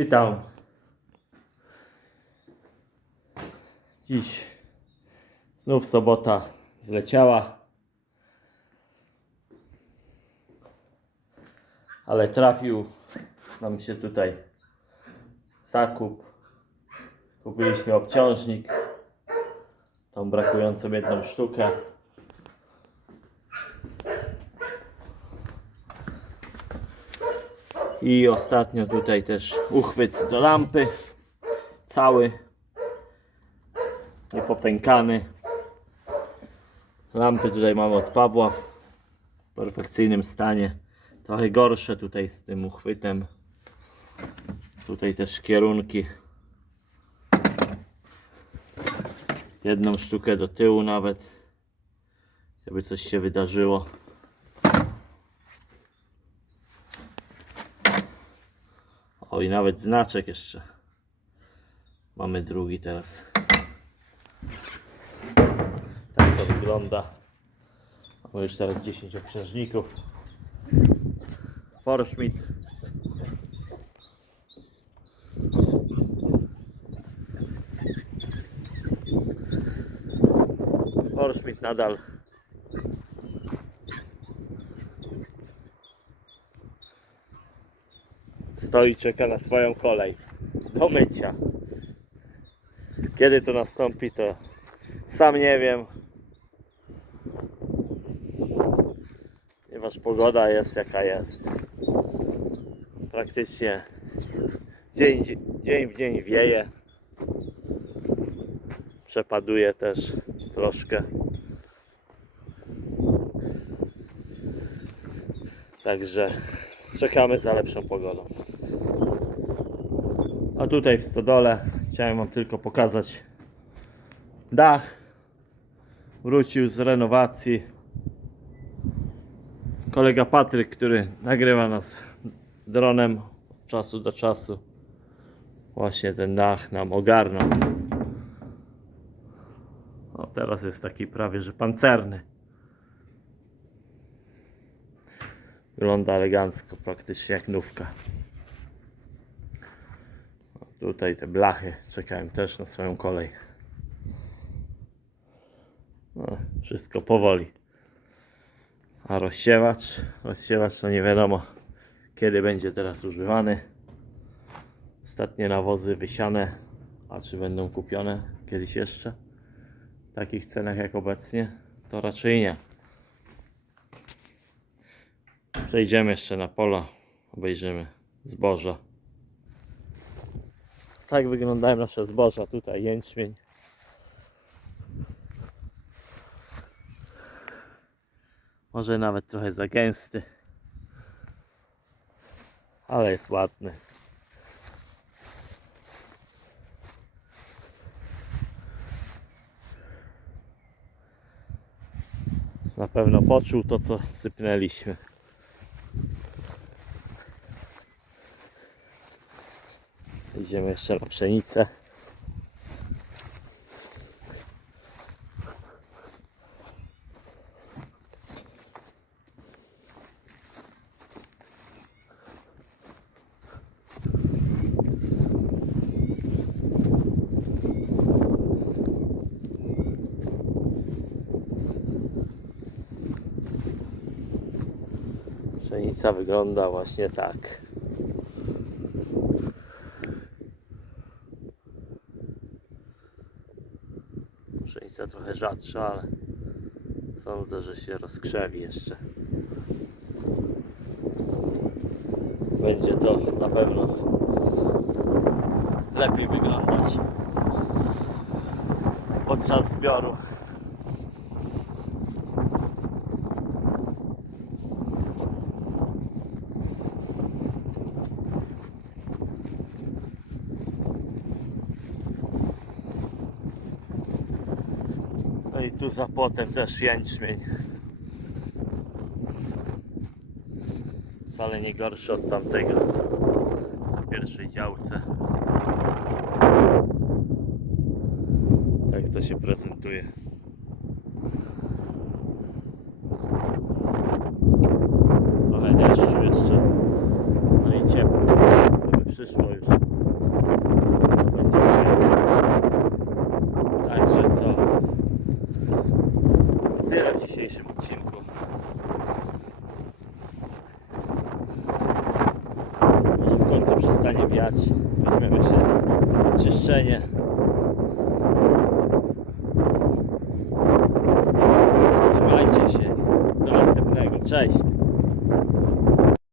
Witam. Dziś znów sobota zleciała. Ale trafił nam się tutaj zakup. Kupiliśmy obciążnik. Tą brakującą jedną sztukę. I ostatnio tutaj też uchwyt do lampy. Cały. Niepopękany. Lampy tutaj mamy od Pawła w perfekcyjnym stanie. Trochę gorsze tutaj z tym uchwytem. Tutaj też kierunki. Jedną sztukę do tyłu nawet. Żeby coś się wydarzyło. O i nawet znaczek jeszcze. Mamy drugi teraz. Tak to wygląda. Mamy już teraz 10 obciążników. Forschmidt. Forschmidt nadal stoi, czeka na swoją kolej do mycia. Kiedy to nastąpi, to sam nie wiem. Ponieważ pogoda jest jaka jest. Praktycznie dzień, dzień w dzień wieje. Przepaduje też troszkę. Także czekamy za lepszą pogodą. A tutaj w stodole chciałem Wam tylko pokazać dach. Wrócił z renowacji. Kolega Patryk, który nagrywa nas dronem od czasu do czasu. Właśnie ten dach nam ogarnął. O, teraz jest taki prawie że pancerny. Wygląda elegancko, praktycznie jak nówka. Tutaj te blachy czekają też na swoją kolej. No, wszystko powoli. A rozsiewacz, rozsiewacz to nie wiadomo kiedy będzie teraz używany. Ostatnie nawozy wysiane, a czy będą kupione kiedyś jeszcze w takich cenach jak obecnie, to raczej nie. Przejdziemy jeszcze na pola, obejrzymy zboża. Tak wyglądają nasze zboża. Tutaj jęczmień. Może nawet trochę za gęsty. Ale jest ładny. Na pewno poczuł to, co sypnęliśmy. Idziemy jeszcze na pszenicę. Pszenica wygląda właśnie tak. Pszenica trochę rzadsza, ale sądzę, że się rozkrzewi jeszcze. Będzie to na pewno lepiej wyglądać podczas zbioru. Tu za płotem też jęczmień. Wcale nie gorszy od tamtego na pierwszej działce. Tak to się prezentuje. Trochę deszczu jeszcze. No i ciepło. Żeby przyszło już. tyle w dzisiejszym odcinku. Może w końcu przestanie wiać. Weźmiemy się za czyszczenie. Trzymajcie się. Do następnego. Cześć.